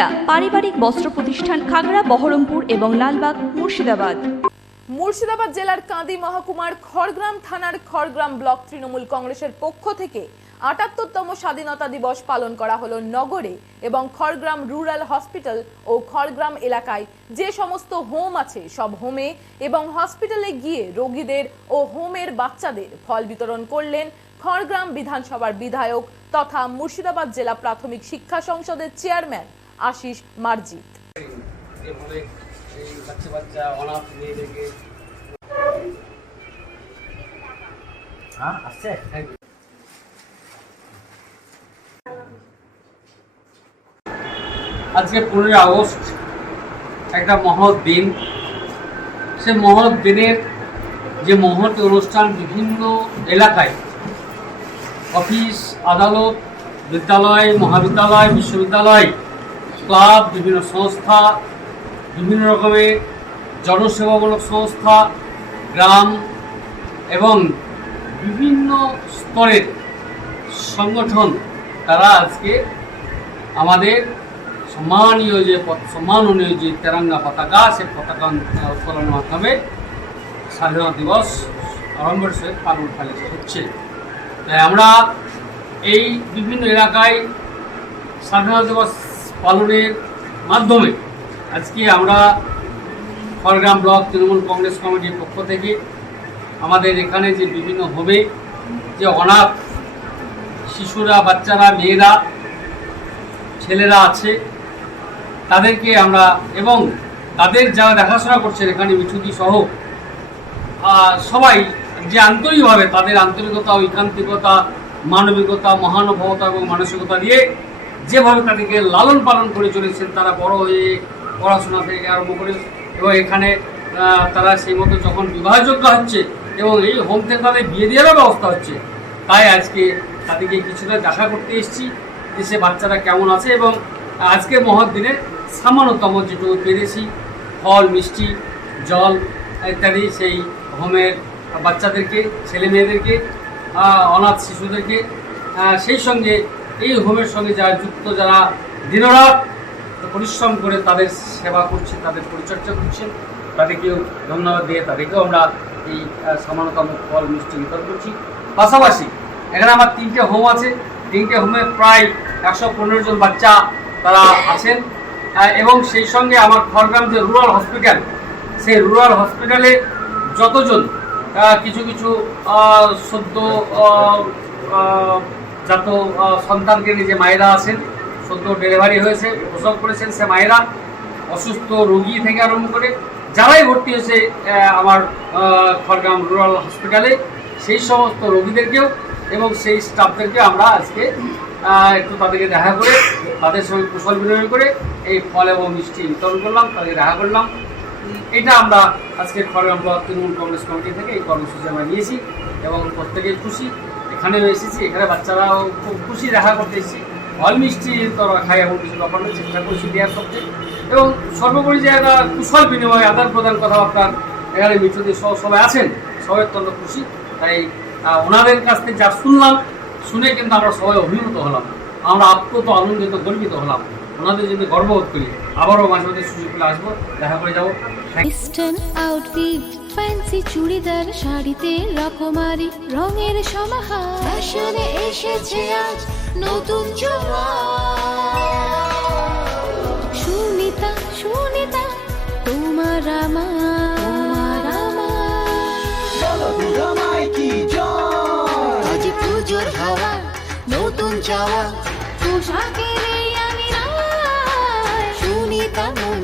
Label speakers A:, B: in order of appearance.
A: সুনিতা পারিবারিক বস্ত্র প্রতিষ্ঠান খাগড়া, বহরমপুর এবং লালবাগ, মুর্শিদাবাদ।
B: মুর্শিদাবাদ জেলার কাঁদি মহকুমার খড়গ্রাম থানার খড়গ্রাম ব্লক তৃণমূল কংগ্রেসের পক্ষ থেকে আটাত্তরতম স্বাধীনতা দিবস পালন করা হলো নগরে এবং খড়গ্রাম রুরাল হসপিটাল ও খড়গ্রাম এলাকায়। যে সমস্ত হোম আছে, সব হোমে এবং হসপিটালে গিয়ে রোগীদের ও হোমের বাচ্চাদের ফল বিতরণ করলেন খড়গ্রাম বিধানসভার বিধায়ক তথা মুর্শিদাবাদ জেলা প্রাথমিক শিক্ষা সংসদের চেয়ারম্যান আশিস মার্জিত।
C: আজকে পনেরোই আগস্ট, একটা মহৎ দিন। সে মহৎ দিনের যে মহৎ অনুষ্ঠান বিভিন্ন এলাকায়, অফিস, আদালত, বিদ্যালয়, মহাবিদ্যালয়, বিশ্ববিদ্যালয় ক্লাব, বিভিন্ন সংস্থা, বিভিন্ন রকমের জনসেবামূলক সংস্থা, গ্রাম এবং বিভিন্ন স্তরের সংগঠন তারা আজকে আমাদের সম্মানীয় যে সম্মাননীয় যে তেরঙ্গা পতাকা সে পতাকা উত্তোলনের মাধ্যমে স্বাধীনতা দিবস আড়ম্বরের সহিত পালন পালিত হচ্ছে। তাই আমরা এই বিভিন্ন এলাকায় স্বাধীনতা দিবস পালনের মাধ্যমে আজকে আমরা খড়গ্রাম ব্লক তৃণমূল কংগ্রেস কমিটির পক্ষ থেকে আমাদের এখানে যে বিভিন্ন হবে, যে অনাথ শিশুরা, বাচ্চারা, মেয়েরা, ছেলেরা আছে, তাদেরকে আমরা এবং তাদের যারা দেখাশোনা করছেন এখানে মিঠুদি সহ সবাই যে আন্তরিকভাবে তাদের আন্তরিকতা, ঐকান্তিকতা, মানবিকতা, মহানুভবতা এবং মানসিকতা দিয়ে যেভাবে তাদেরকে লালন পালন করে চলেছেন, তারা বড় হয়ে পড়াশোনা থেকে আরম্ভ করে এবং এখানে তারা সেই মতো যখন বিবাহযোগ্য হচ্ছে এবং এই হোম থেকে তাদের বিয়ে দেওয়ারও ব্যবস্থা হচ্ছে, তাই আজকে তাদেরকে কিছুটা দেখা করতে এসেছি যে সে বাচ্চারা কেমন আছে এবং আজকের মহৎ দিনে সামান্যতম যেটুকু পেরেছি, ফল, মিষ্টি, জল ইত্যাদি সেই হোমের বাচ্চাদেরকে ছেলে মেয়েদেরকে অনাথ শিশুদেরকে সেই সঙ্গে এই হোমের সঙ্গে যারা যুক্ত যারা দিনরাত পরিশ্রম করে তাদের সেবা করছে তাদের পরিচর্যা করছে। তাদেরকেও ধন্যবাদ দিয়ে তাদেরকেও আমরা এই আহ, সামান্যতম ফল মিষ্টি বিতরণ করছি। পাশাপাশি এখানে আমার তিনটে হোম আছে। তিনটে হোমে প্রায় একশো পনেরো জন বাচ্চা তারা আছেন। এবং সেই সঙ্গে আমার খড়গ্রাম যে রুরাল হসপিটাল সেই রুরাল হসপিটালে যতজন কিছু কিছু সদ্য আহ, সন্তানকে নিয়ে যে মায়েরা আছেন সদ্য ডেলিভারি হয়েছে প্রসব করেছেন সে মায়েরা অসুস্থ রোগী থেকে আরম্ভ করে যারাই ভর্তি হয়েছে আমার খড়গ্রাম রুরাল হসপিটালে সেই সমস্ত রোগীদেরকেও এবং সেই স্টাফদেরকে আমরা আজকে একটু তাদেরকে দেখা করে তাদের সঙ্গে কুশল বিনিময় করে এই ফল এবং মিষ্টি বিতরণ করলাম তাদেরকে দেখা করলাম। এটা আমরা আজকে খড়গ্রাম তৃণমূল কংগ্রেস কমিটি থেকে এই কর্মসূচি আমরা নিয়েছি এবং প্রত্যেকেই খুশি। এখানেও এসেছি, এখানে বাচ্চারাও খুব খুশি দেখা করতে এসেছি। ফল মিষ্টি তো খাই এমন কিছু ব্যাপার নেই চেষ্টা করছি দেওয়ার সবচেয়ে এবং সর্বোপরি যে একটা কুশল বিনিময় আদান প্রদান কথাবার্তা এখানে মিত্রদের সহ সবাই আছেন, সবাই অত্যন্ত খুশি। তাই ওনাদের কাছ থেকে যা শুনলাম, শুনে কিন্তু আমরা সবাই অভিভূত হলাম। আমরা আপ্লুত, আনন্দিত, গর্বিত হলাম। ওনাদের জন্য গর্ববোধ করি। আবারও মাঝে মাঝে সুযোগ পেলে আসব দেখা করে যাব।
D: ওয়েস্টার্ন আউটফিট ফ্যান্সি চুড়িদার শাড়িতে রকমারি রঙের সমাহার। ফ্যাশনে এসেছে আজ নতুন সুনিতা সুনিতা তোমার আমার। আমার। পুজোর হাওয়া নতুন চাওয়া পোশাকের